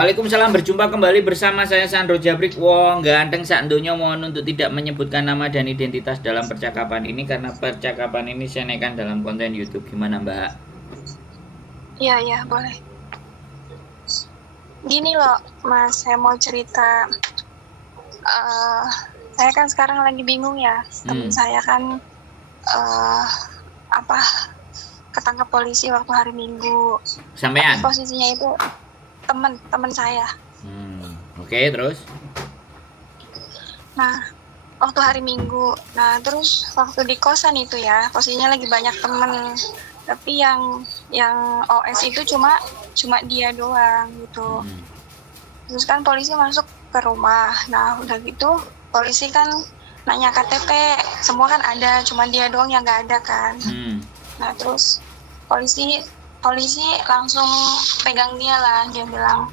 Waalaikumsalam, berjumpa kembali bersama saya Sandro Jabrik. Wong ganteng sak donya, mohon untuk tidak menyebutkan nama dan identitas dalam percakapan ini karena percakapan ini saya naikkan dalam konten YouTube. Gimana Mbak? Iya, boleh. Gini loh, Mas, saya mau cerita. Saya kan sekarang lagi bingung ya. Temen saya kan ketangkap polisi waktu hari Minggu. Sampean? Posisinya itu temen saya. Oke, terus? Nah, waktu hari Minggu. Nah, terus waktu di kosan itu ya, posisinya lagi banyak temen. Tapi yang OS itu cuma dia doang gitu. Terus kan polisi masuk ke rumah. Nah, udah gitu polisi kan nanya KTP. Semua kan ada, cuma dia doang yang nggak ada kan. Nah, terus polisi langsung pegang dia lah. Dia bilang,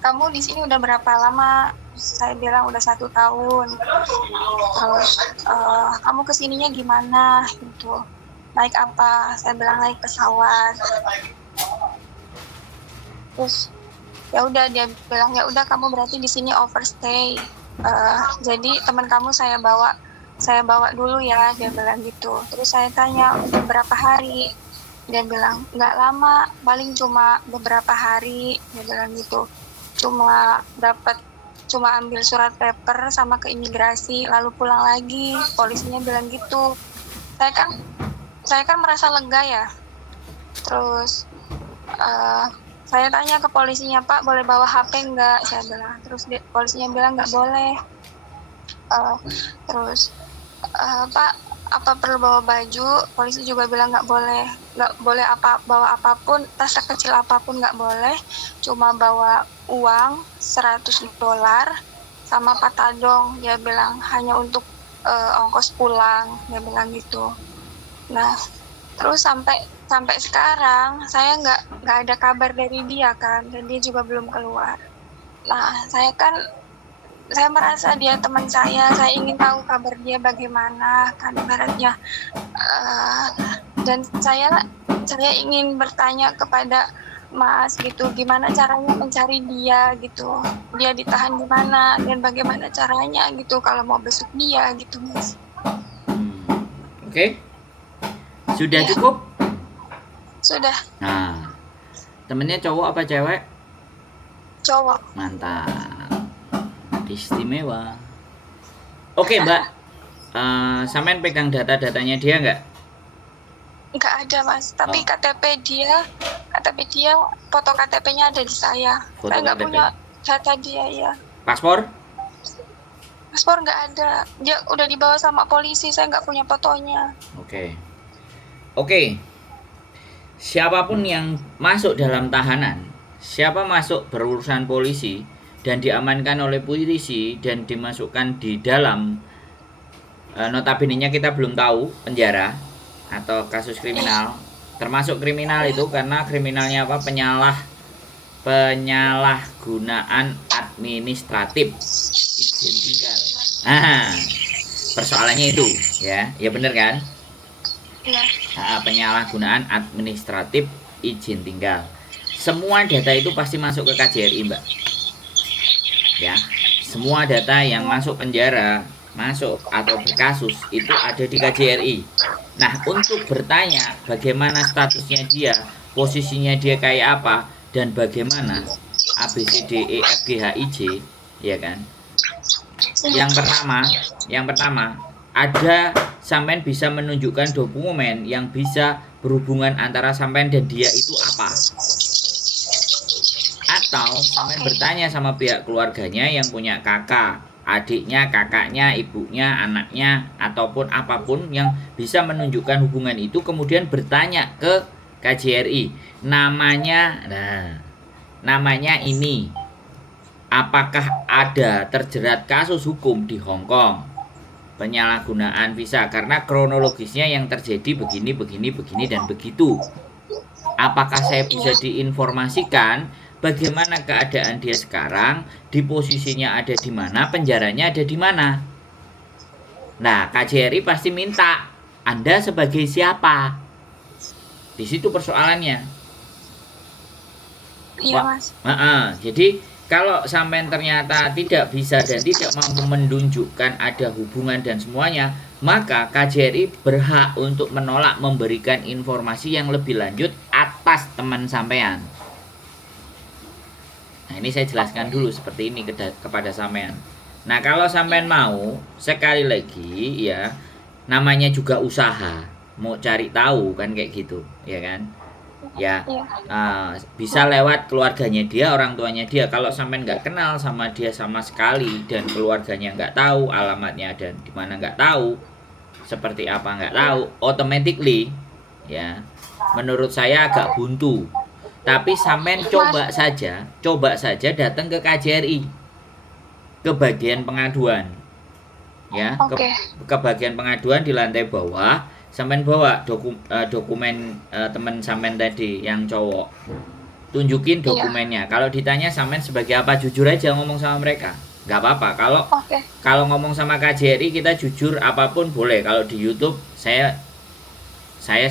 kamu di sini udah berapa lama? Saya bilang udah 1 tahun. Terus kamu kesininya gimana gitu? Naik apa? Saya bilang naik pesawat. Terus ya udah, dia bilang ya udah kamu berarti di sini overstay. Jadi teman kamu saya bawa dulu ya, dia bilang gitu. Terus saya tanya untuk berapa hari? Dia bilang nggak lama, paling cuma beberapa hari, dia bilang gitu. Cuma ambil surat paper sama ke imigrasi lalu pulang lagi, polisinya bilang gitu. Saya kan merasa lega ya. Terus saya tanya ke polisinya, Pak boleh bawa HP nggak, saya bilang. Terus polisinya bilang nggak boleh. Terus Pak apa perlu bawa baju, polisi juga bilang nggak boleh bawa apapun, tas sekecil apapun nggak boleh, cuma bawa uang $100 sama patadong, dia bilang hanya untuk ongkos pulang, dia bilang gitu. Nah terus sampai sekarang saya nggak ada kabar dari dia kan, dan dia juga belum keluar. Nah saya merasa dia teman saya ingin tahu kabar dia bagaimana kan ibaratnya, dan saya ingin bertanya kepada Mas gitu, gimana caranya mencari dia gitu, dia ditahan di mana dan bagaimana caranya gitu kalau mau besok dia gitu Mas. Oke. Sudah ya. Cukup? Sudah. Nah, temennya cowok apa cewek? Cowok. Mantap, istimewa. Oke Mbak, sampean pegang data-datanya dia nggak? Nggak ada Mas, tapi KTP dia foto KTP-nya ada di saya. Saya nggak punya data dia ya. Paspor nggak ada, dia udah dibawa sama polisi, saya nggak punya fotonya. Oke. Siapapun yang masuk dalam tahanan, siapa masuk berurusan polisi dan diamankan oleh polisi dan dimasukkan di dalam, notabene-nya kita belum tahu penjara atau kasus kriminal, termasuk kriminal itu karena kriminalnya apa, penyalahgunaan administratif izin tinggal. Persoalannya itu ya benar kan? Penyalahgunaan administratif izin tinggal. Semua data itu pasti masuk ke KJRI Mbak ya. Semua data yang masuk penjara, masuk atau berkasus itu ada di KJRI. Nah untuk bertanya bagaimana statusnya dia, posisinya dia kayak apa, dan bagaimana ABCDEFGHIJ ya kan. Yang pertama ada, sampean bisa menunjukkan dokumen yang bisa berhubungan antara sampean dan dia itu apa, atau sampean bertanya sama pihak keluarganya yang punya kakak, adiknya, kakaknya, ibunya, anaknya, ataupun apapun yang bisa menunjukkan hubungan itu, kemudian bertanya ke KJRI namanya ini, apakah ada terjerat kasus hukum di Hong Kong penyalahgunaan visa, karena kronologisnya yang terjadi begini dan begitu. Apakah saya bisa diinformasikan bagaimana keadaan dia sekarang, di posisinya ada di mana, penjaranya ada di mana? Nah, KJRI pasti minta Anda sebagai siapa. Di situ persoalannya. Iya Mas. Jadi kalau sampean ternyata tidak bisa dan tidak mampu menunjukkan ada hubungan dan semuanya, maka KJRI berhak untuk menolak memberikan informasi yang lebih lanjut atas teman sampean. Nah, ini saya jelaskan dulu seperti ini kepada sampean. Nah, kalau sampean mau, sekali lagi ya, namanya juga usaha, mau cari tahu kan kayak gitu, ya kan? Ya, bisa lewat keluarganya dia, orang tuanya dia. Kalau sampean nggak kenal sama dia sama sekali dan keluarganya nggak tahu alamatnya dan di mana nggak tahu, seperti apa nggak tahu, automatically ya, menurut saya agak buntu. Tapi sampean coba saja datang ke KJRI, ke bagian pengaduan, ya, ke bagian pengaduan di lantai bawah. Sampean bawa dokumen teman sampean tadi yang cowok, tunjukin dokumennya. Kalau ditanya sampean sebagai apa, jujur aja ngomong sama mereka, nggak apa-apa. Kalau ngomong sama KJRI kita jujur apapun boleh. Kalau di YouTube saya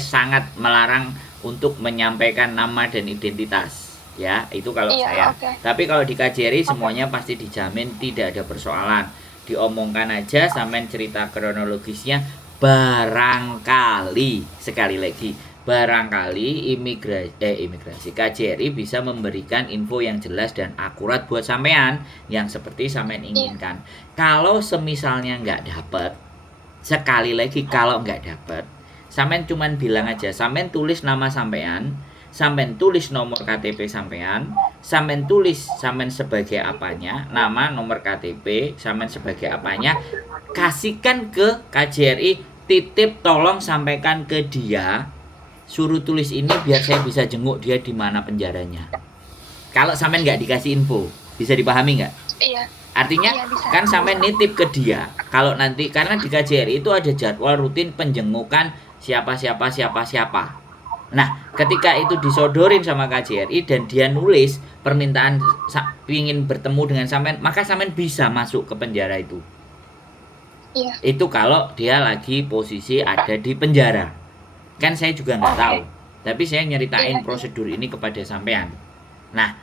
sangat melarang untuk menyampaikan nama dan identitas, ya, itu kalau saya. Tapi kalau di KJRI semuanya pasti dijamin tidak ada persoalan. Diomongkan aja, sampean cerita kronologisnya. Barangkali, sekali lagi, barangkali imigrasi KJRI bisa memberikan info yang jelas dan akurat buat sampean yang seperti sampean inginkan. Kalau semisalnya nggak dapet, sekali lagi kalau nggak dapet, sampean cuman bilang aja, sampean tulis nama sampean, sampean tulis nomor KTP sampean, sampean tulis sampean sebagai apanya, nama, nomor KTP, sampean sebagai apanya, kasihkan ke KJRI, titip tolong sampaikan ke dia, suruh tulis ini biar saya bisa jenguk dia di mana penjaranya. Kalau sampean nggak dikasih info, bisa dipahami nggak? Iya. Artinya kan sampean nitip ke dia. Kalau nanti, karena di KJRI itu ada jadwal rutin penjengukan siapa. Nah, ketika itu disodorin sama KJRI dan dia nulis permintaan ingin bertemu dengan sampean, maka sampean bisa masuk ke penjara itu. Iya. Itu kalau dia lagi posisi ada di penjara. Kan saya juga nggak tahu. Tapi saya nyeritain prosedur ini kepada sampean. Nah,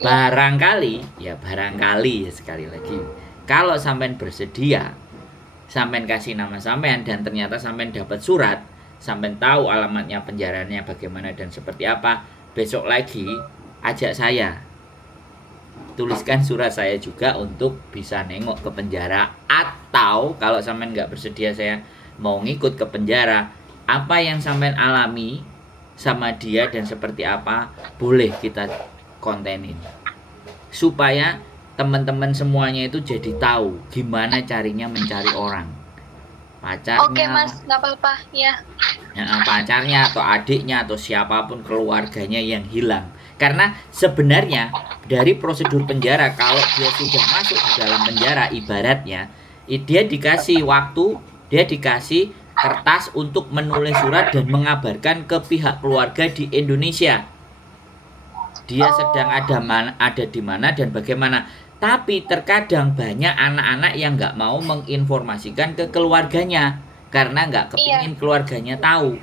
barangkali ya sekali lagi, kalau sampean bersedia, sampean kasih nama sampean dan ternyata sampean dapat surat, sampean tahu alamatnya penjaranya bagaimana dan seperti apa, besok lagi ajak saya, tuliskan surat saya juga untuk bisa nengok ke penjara. Atau kalau sampean nggak bersedia, saya mau ngikut ke penjara, apa yang sampean alami sama dia dan seperti apa, boleh kita kontenin supaya teman-teman semuanya itu jadi tahu gimana carinya mencari orang, pacarnya. Oke Mas, nggak apa-apa ya. Pacarnya atau adiknya atau siapapun keluarganya yang hilang. Karena sebenarnya dari prosedur penjara, kalau dia sudah masuk ke dalam penjara, ibaratnya dia dikasih waktu, dia dikasih kertas untuk menulis surat dan mengabarkan ke pihak keluarga di Indonesia dia sedang ada di mana dan bagaimana. Tapi terkadang banyak anak-anak yang nggak mau menginformasikan ke keluarganya karena nggak kepingin keluarganya tahu.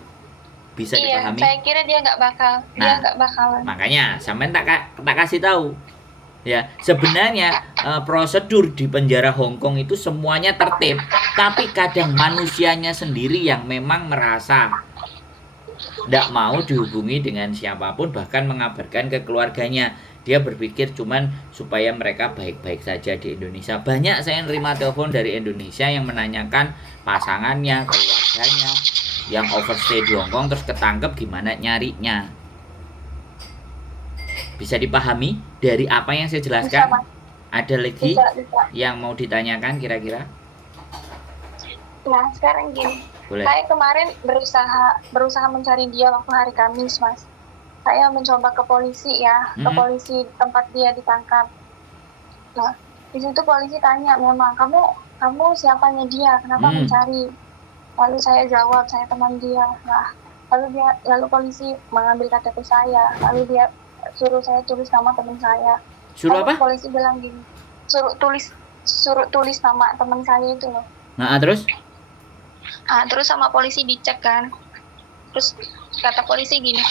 Bisa dipahami? Saya kira dia nggak bakalan. Makanya sampean tak kasih tahu. Ya, sebenarnya prosedur di penjara Hong Kong itu semuanya tertib, tapi kadang manusianya sendiri yang memang merasa tidak mau dihubungi dengan siapapun, bahkan mengabarkan ke keluarganya. Dia berpikir cuman supaya mereka baik-baik saja di Indonesia. Banyak saya nerima telepon dari Indonesia yang menanyakan pasangannya, keluarganya yang overstay di Hong Kong terus ketangkep, gimana nyarinya. Bisa dipahami dari apa yang saya jelaskan? Bisa, ada lagi bisa. Yang mau ditanyakan kira-kira? Nah, sekarang gini. Boleh. Saya kemarin berusaha mencari dia waktu hari Kamis, Mas. Saya mencoba ke polisi ya, ke polisi tempat dia ditangkap. Nah, di situ polisi tanya, memang kamu siapanya dia, kenapa mencari? Lalu saya jawab, saya teman dia. Nah, lalu polisi mengambil KTP saya, lalu dia suruh saya tulis nama teman saya. Suruh apa? Polisi bilang gini, suruh tulis nama teman saya itu loh. Nah, terus? Terus sama polisi dicek kan, terus kata polisi gini,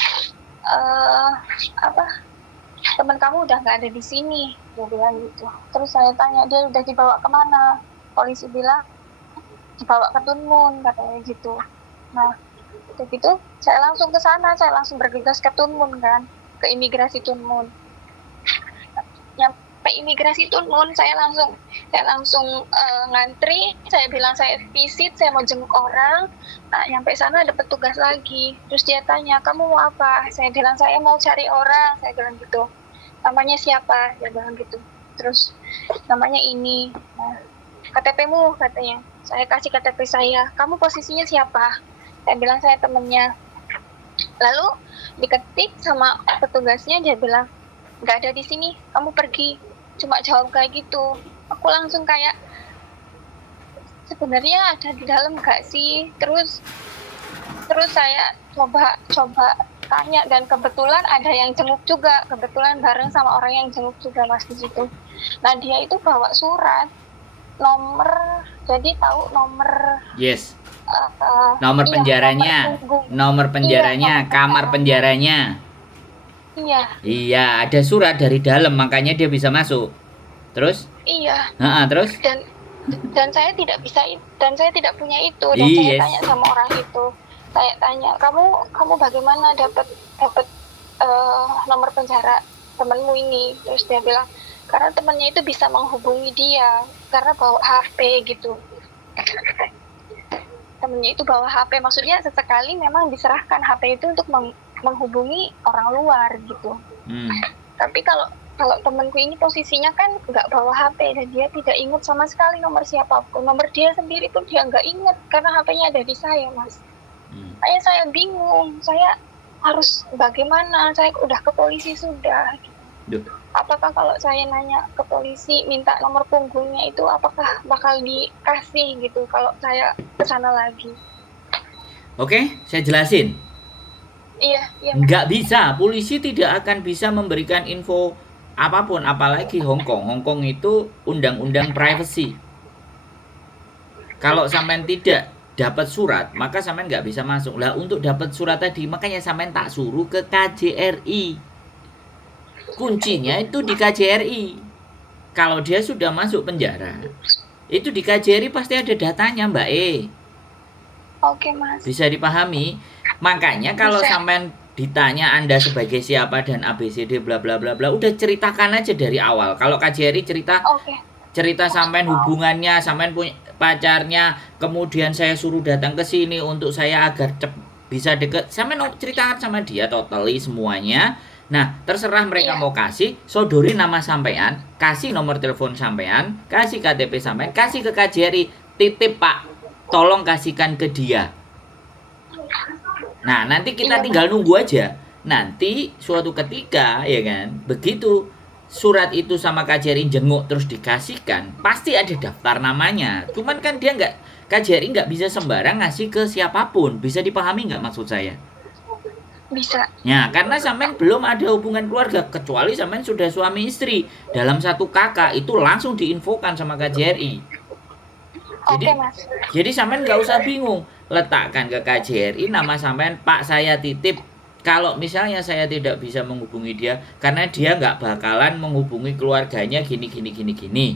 teman kamu udah nggak ada di sini, dia bilang gitu. Terus saya tanya dia udah dibawa kemana, polisi bilang dibawa ke Tunmun katanya gitu. Nah udah gitu saya langsung ke sana, saya langsung bergegas ke Tunmun kan, ke imigrasi Tunmun. Nyampe imigrasi Tunmun saya langsung ngantri, saya bilang saya visit, saya mau jenguk orang. Nah, nyampe sana ada petugas lagi, terus dia tanya kamu mau apa, saya bilang saya mau cari orang, saya bilang gitu. Namanya siapa, dia bilang gitu. Terus namanya ini. Nah, KTP-mu katanya, saya kasih KTP saya, kamu posisinya siapa, saya bilang saya temennya. Lalu diketik sama petugasnya, dia bilang nggak ada di sini, kamu pergi. Cuma jawab kayak gitu. Aku langsung kayak sebenarnya ada di dalam nggak sih, terus saya coba tanya, dan kebetulan ada yang jenguk juga, kebetulan bareng sama orang yang jenguk juga Mas di situ. Nah dia itu bawa surat nomor, jadi tahu nomor Yes. Nomor iya, penjaranya, nomor penjaranya, iya, kamar penjaranya. Iya. Iya, ada surat dari dalam, makanya dia bisa masuk. Terus? Iya. Terus? Dan saya tidak bisa, dan saya tidak punya itu. Dan saya tanya sama orang itu, saya tanya, kamu bagaimana dapat nomor penjara temanmu ini? Terus dia bilang karena temannya itu bisa menghubungi dia karena bawa HP gitu. Temennya itu bawa HP, maksudnya sesekali memang diserahkan HP itu untuk menghubungi orang luar gitu. Tapi kalau temanku ini posisinya kan nggak bawa HP dan dia tidak ingat sama sekali nomor siapapun, nomor dia sendiri pun dia nggak ingat karena HP-nya ada di saya, Mas. Kayak saya bingung, saya harus bagaimana, saya udah ke polisi sudah. Apakah kalau saya nanya ke polisi minta nomor punggungnya itu apakah bakal dikasih gitu kalau saya kesana lagi? Oke, saya jelasin. Iya. Nggak bisa, polisi tidak akan bisa memberikan info apapun, apalagi Hongkong. Hongkong itu undang-undang privacy. Kalau sampean tidak dapat surat, maka sampean nggak bisa masuk. Lah untuk dapat surat tadi, makanya sampean tak suruh ke KJRI. Kuncinya itu di KJRI. Kalau dia sudah masuk penjara, itu di KJRI pasti ada datanya, Mbak E. Oke, Mas. Bisa dipahami? Makanya kalau sampean ditanya Anda sebagai siapa dan ABCD bla bla bla bla, udah ceritakan aja dari awal. Kalau KJRI cerita sampean hubungannya, sampean punya pacarnya, kemudian saya suruh datang ke sini untuk saya agar bisa deket. Sampean ceritakan sama dia totally semuanya. Nah, terserah mereka mau kasih, sodorin nama sampean, kasih nomor telepon sampean, kasih KTP sampean, kasih ke KJRI, titip Pak, tolong kasihkan ke dia. Nah, nanti kita tinggal nunggu aja. Nanti suatu ketika, ya kan, begitu surat itu sama KJRI jenguk terus dikasihkan, pasti ada daftar namanya. Cuman kan dia KJRI nggak bisa sembarang ngasih ke siapapun. Bisa dipahami nggak maksud saya? Bisa. Ya, karena sampean belum ada hubungan keluarga, kecuali sampean sudah suami istri. Dalam satu kakak itu langsung diinfokan sama KJRI. Jadi sampean nggak usah bingung, letakkan ke KJRI nama sampean, Pak saya titip. Kalau misalnya saya tidak bisa menghubungi dia, karena dia nggak bakalan menghubungi keluarganya gini.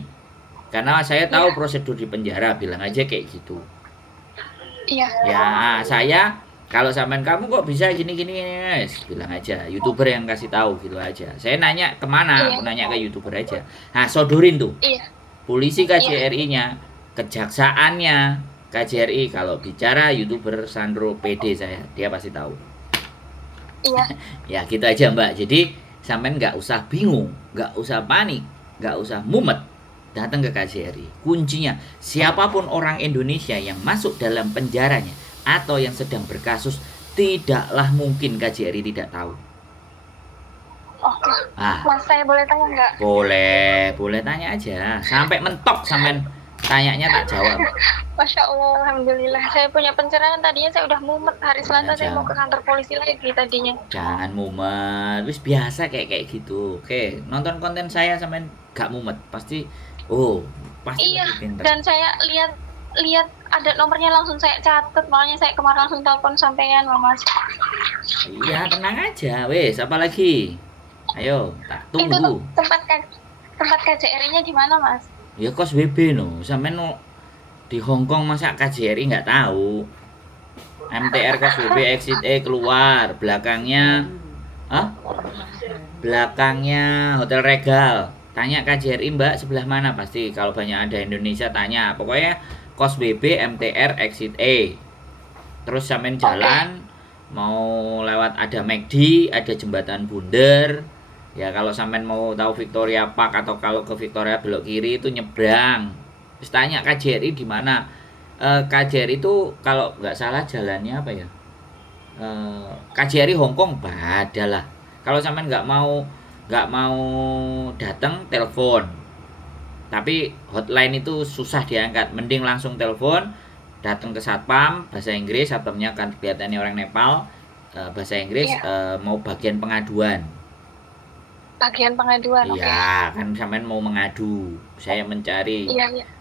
Karena saya tahu prosedur di penjara, bilang aja kayak gitu. Iya. Ya, saya kalau sampean kamu kok bisa gini, bilang aja. YouTuber yang kasih tahu gitu aja. Saya nanya kemana? Aku nanya ke YouTuber aja. Nah, sodorin tuh. Polisi KJRI-nya, kejaksaannya KJRI. Kalau bicara YouTuber Sandro PD saya, dia pasti tahu. Iya. Ya gitu aja Mbak. Jadi sampean nggak usah bingung, nggak usah panik, nggak usah mumet. Datang ke KJRI. Kuncinya siapapun orang Indonesia yang masuk dalam penjaranya atau yang sedang berkasus, tidaklah mungkin KJRI tidak tahu. Oke. Mas, saya boleh tanya nggak? Boleh tanya aja. Sampai mentok sampean tanyanya tak jawab. Masya Allah, alhamdulillah. Saya punya pencerahan, tadinya saya udah mumet. Hari Selasa saya mau ke kantor polisi lagi tadinya. Jangan mumet, wis biasa kayak gitu. Oke, nonton konten saya sampean gak mumet, pasti pasti iya. Dan saya lihat ada nomornya langsung saya catat, makanya saya kemarin langsung telepon sampean, Mas. Iya, tenang aja, wes, apalagi. Ayo, tak Itu tunggu. tempat KJRI-nya di mana, Mas? Ya kos WB no, sampean no di Hong Kong masa KJRI nggak tahu. MTR kos WB exit E keluar, belakangnya, belakangnya Hotel Regal. Tanya KJRI Mbak sebelah mana, pasti kalau banyak ada Indonesia tanya. Pokoknya kos WB MTR exit E. Terus sampean jalan mau lewat ada McD, ada jembatan Bundar. Ya kalau sampean mau tahu Victoria Park atau kalau ke Victoria belok kiri itu nyebrang. Terus tanya KJRI di mana. KJRI itu kalau nggak salah jalannya apa ya? KJRI Hong Kong ada lah. Kalau sampean nggak mau datang telepon. Tapi hotline itu susah diangkat. Mending langsung telepon, datang ke satpam bahasa Inggris, satpamnya akan kelihatannya orang Nepal, bahasa Inggris, mau bagian pengaduan. Bagian pengaduan. Iya, kan sampean mau mengadu. Saya mencari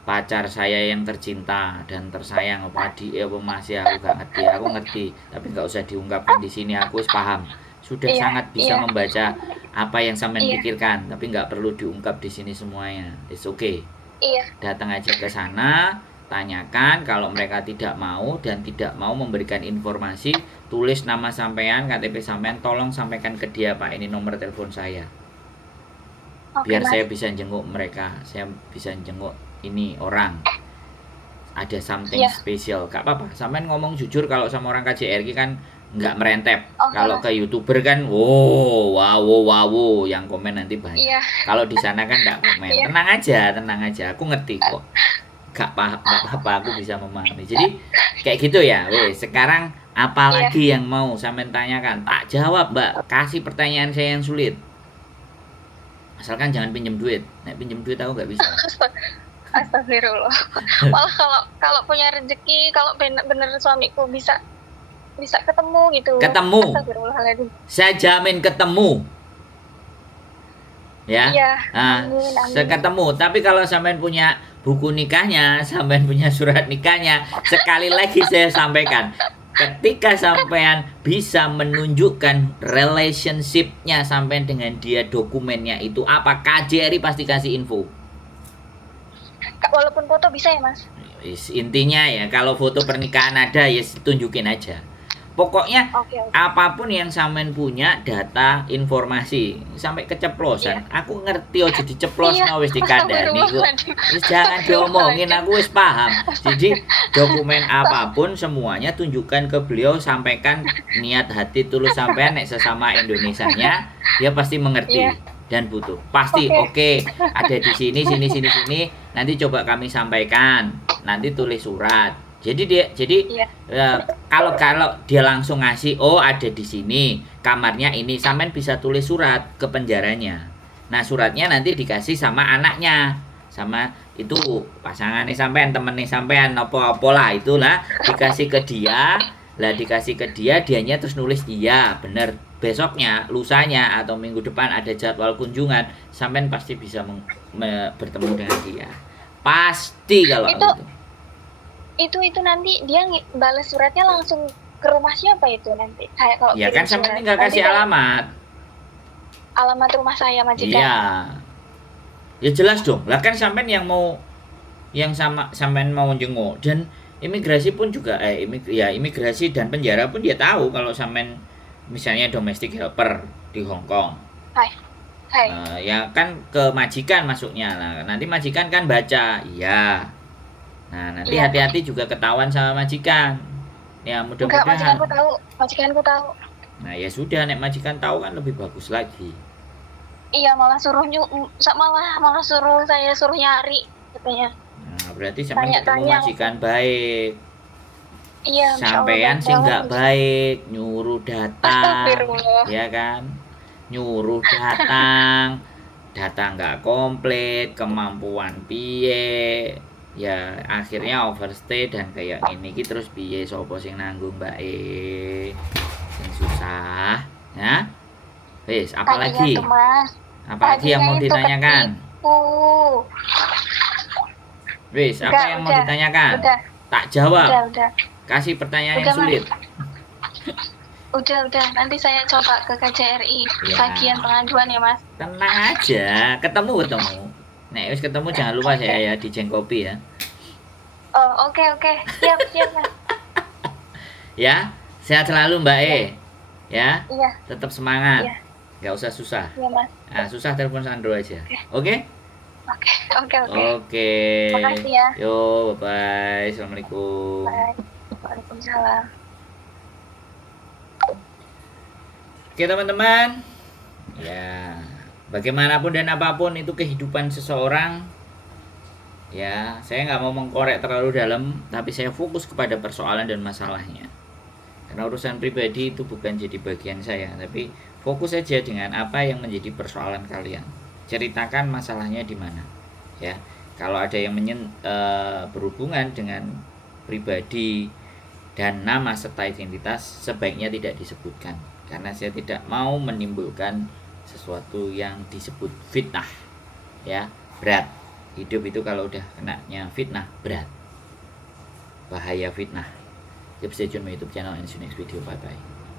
pacar saya yang tercinta dan tersayang. Apa adik apa masih aku gak ngerti. Aku ngerti, tapi nggak usah diungkapkan di sini. Aku paham. Sudah sangat bisa membaca apa yang sampean pikirkan, tapi nggak perlu diungkap di sini semuanya. It's okay. Datang aja ke sana, tanyakan. Kalau mereka tidak mau dan tidak mau memberikan informasi, tulis nama sampean, KTP sampean, tolong sampaikan ke dia, Pak. Ini nomor telepon saya. Biar saya bisa jenguk mereka, saya bisa jenguk ini orang. Ada something spesial, gak apa-apa. Sampean ngomong jujur kalau sama orang KJRI kan nggak merentep. Kalau ke YouTuber kan, wow, yang komen nanti banyak. Kalau di sana kan nggak komen. Tenang aja. Aku ngerti kok. Gak apa-apa, aku bisa memahami. Jadi kayak gitu ya. Sekarang apalagi yang mau sampean tanyakan? Tak jawab, Mbak. Kasih pertanyaan saya yang sulit. Asalkan jangan pinjam duit. Nek pinjam duit aku nggak bisa. Astagfirullah. Malah kalau punya rezeki, kalau bener suamiku bisa ketemu gitu. Ketemu. Saya jamin ketemu. Ya. Amin. Ketemu. Tapi kalau sampean punya buku nikahnya, sampean punya surat nikahnya, sekali lagi saya sampaikan, ketika sampean bisa menunjukkan relationship-nya sampean dengan dia, dokumennya itu apa, KJRI pasti kasih info. Walaupun foto bisa ya, Mas? Intinya ya, kalau foto pernikahan ada ya tunjukin aja. Pokoknya apapun yang sampean punya, data, informasi, sampai keceplosan. Aku ngerti aja diceplosno wis dikandani kok. Wis jangan diomongin, aku wis paham. Jadi dokumen apapun semuanya tunjukkan ke beliau, sampaikan niat hati tulus sampean, nek sesama Indonesianya dia pasti mengerti dan butuh. Pasti oke, ada di sini. Nanti coba kami sampaikan. Nanti tulis surat. Jadi kalau dia langsung ngasih, ada di sini kamarnya ini, sampean bisa tulis surat ke penjaranya. Nah suratnya nanti dikasih sama anaknya, sama itu pasangannya sampean, temennya sampean, apa lah itulah, dikasih ke dia. Dianya terus nulis iya bener. Besoknya, lusanya atau minggu depan ada jadwal kunjungan, sampean pasti bisa bertemu dengan dia. Pasti kalau itu nanti dia balas suratnya langsung ke rumah siapa itu nanti? Kayak kalau ya kan sampean tinggal kasih alamat rumah saya, majikan. Iya. Ya jelas dong. Lah kan sampean sampean mau jenguk, dan imigrasi pun juga imigrasi dan penjara pun dia tahu kalau sampean misalnya domestic helper di Hong Kong. Ya kan ke majikan masuknya. Nah, nanti majikan kan baca, iya. Nah, nanti hati-hati juga ketahuan sama majikan. Ya, mudah-mudahan. Majikanku tahu. Nah, ya sudah, nek majikan tahu kan lebih bagus lagi. Iya, malah suruh saya suruh nyari katanya. Nah, berarti sampean ketemu majikan baik. Iya, sampean sih nggak baik, nyuruh datang. Ya kan? Nyuruh datang. Data nggak komplit, kemampuan piye. Ya akhirnya overstay dan kayak ini terus piye, sopo sing nanggung Mbak sing susah ya. Wis apalagi yang mau ditanyakan? Wis apa yang mau ditanyakan? Tak jawab. Udah. Kasih pertanyaan yang sulit. Udah. Nanti saya coba ke KJRI. Ya. Bagian pengaduan ya, Mas. Tenang aja, ketemu. Nek wis ketemu jangan lupa saya ya di Jengkopi ya. Oh, oke. Siap, Mas. Ya, sehat selalu Mbak E. Ya, Iya, tetap semangat. Iya. Nggak usah susah. iya, Mas. Nah, susah telepon Sandro aja. Oke? Oke. Oke. Makasih ya. Yo, bye-bye. Assalamualaikum. Bye. Waalaikumsalam. Oke teman-teman, ya bagaimanapun dan apapun itu kehidupan seseorang, ya saya nggak mau mengkorek terlalu dalam, tapi saya fokus kepada persoalan dan masalahnya. Karena urusan pribadi itu bukan jadi bagian saya, tapi fokus saja dengan apa yang menjadi persoalan kalian. Ceritakan masalahnya di mana, ya. Kalau ada yang berhubungan dengan pribadi dan nama serta identitas, sebaiknya tidak disebutkan. Karena saya tidak mau menimbulkan sesuatu yang disebut fitnah, ya, berat. Hidup itu kalau udah kenanya fitnah berat, bahaya fitnah. Keep stay tune my YouTube channel and see you next video. Bye bye.